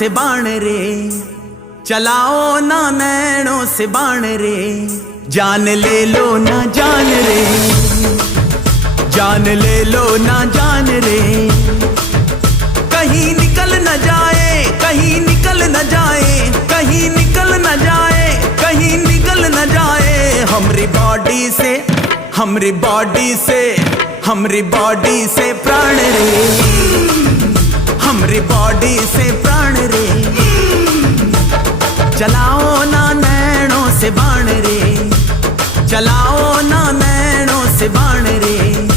से बाण रे, चलाओ ना नैनों से बाण रे, जान ले लो ना जान रे, जान ले लो ना जान रे, कहीं निकल न जाए, कहीं निकल न जाए, कहीं निकल न जाए, कहीं निकल न जाए हमरी बॉडी से, हमरी बॉडी से, हमरी बॉडी से प्राण रे, हमरी बॉडी से प्राण रे, चलाओ ना नैनों से बाण रे, चलाओ ना नैनों से बाण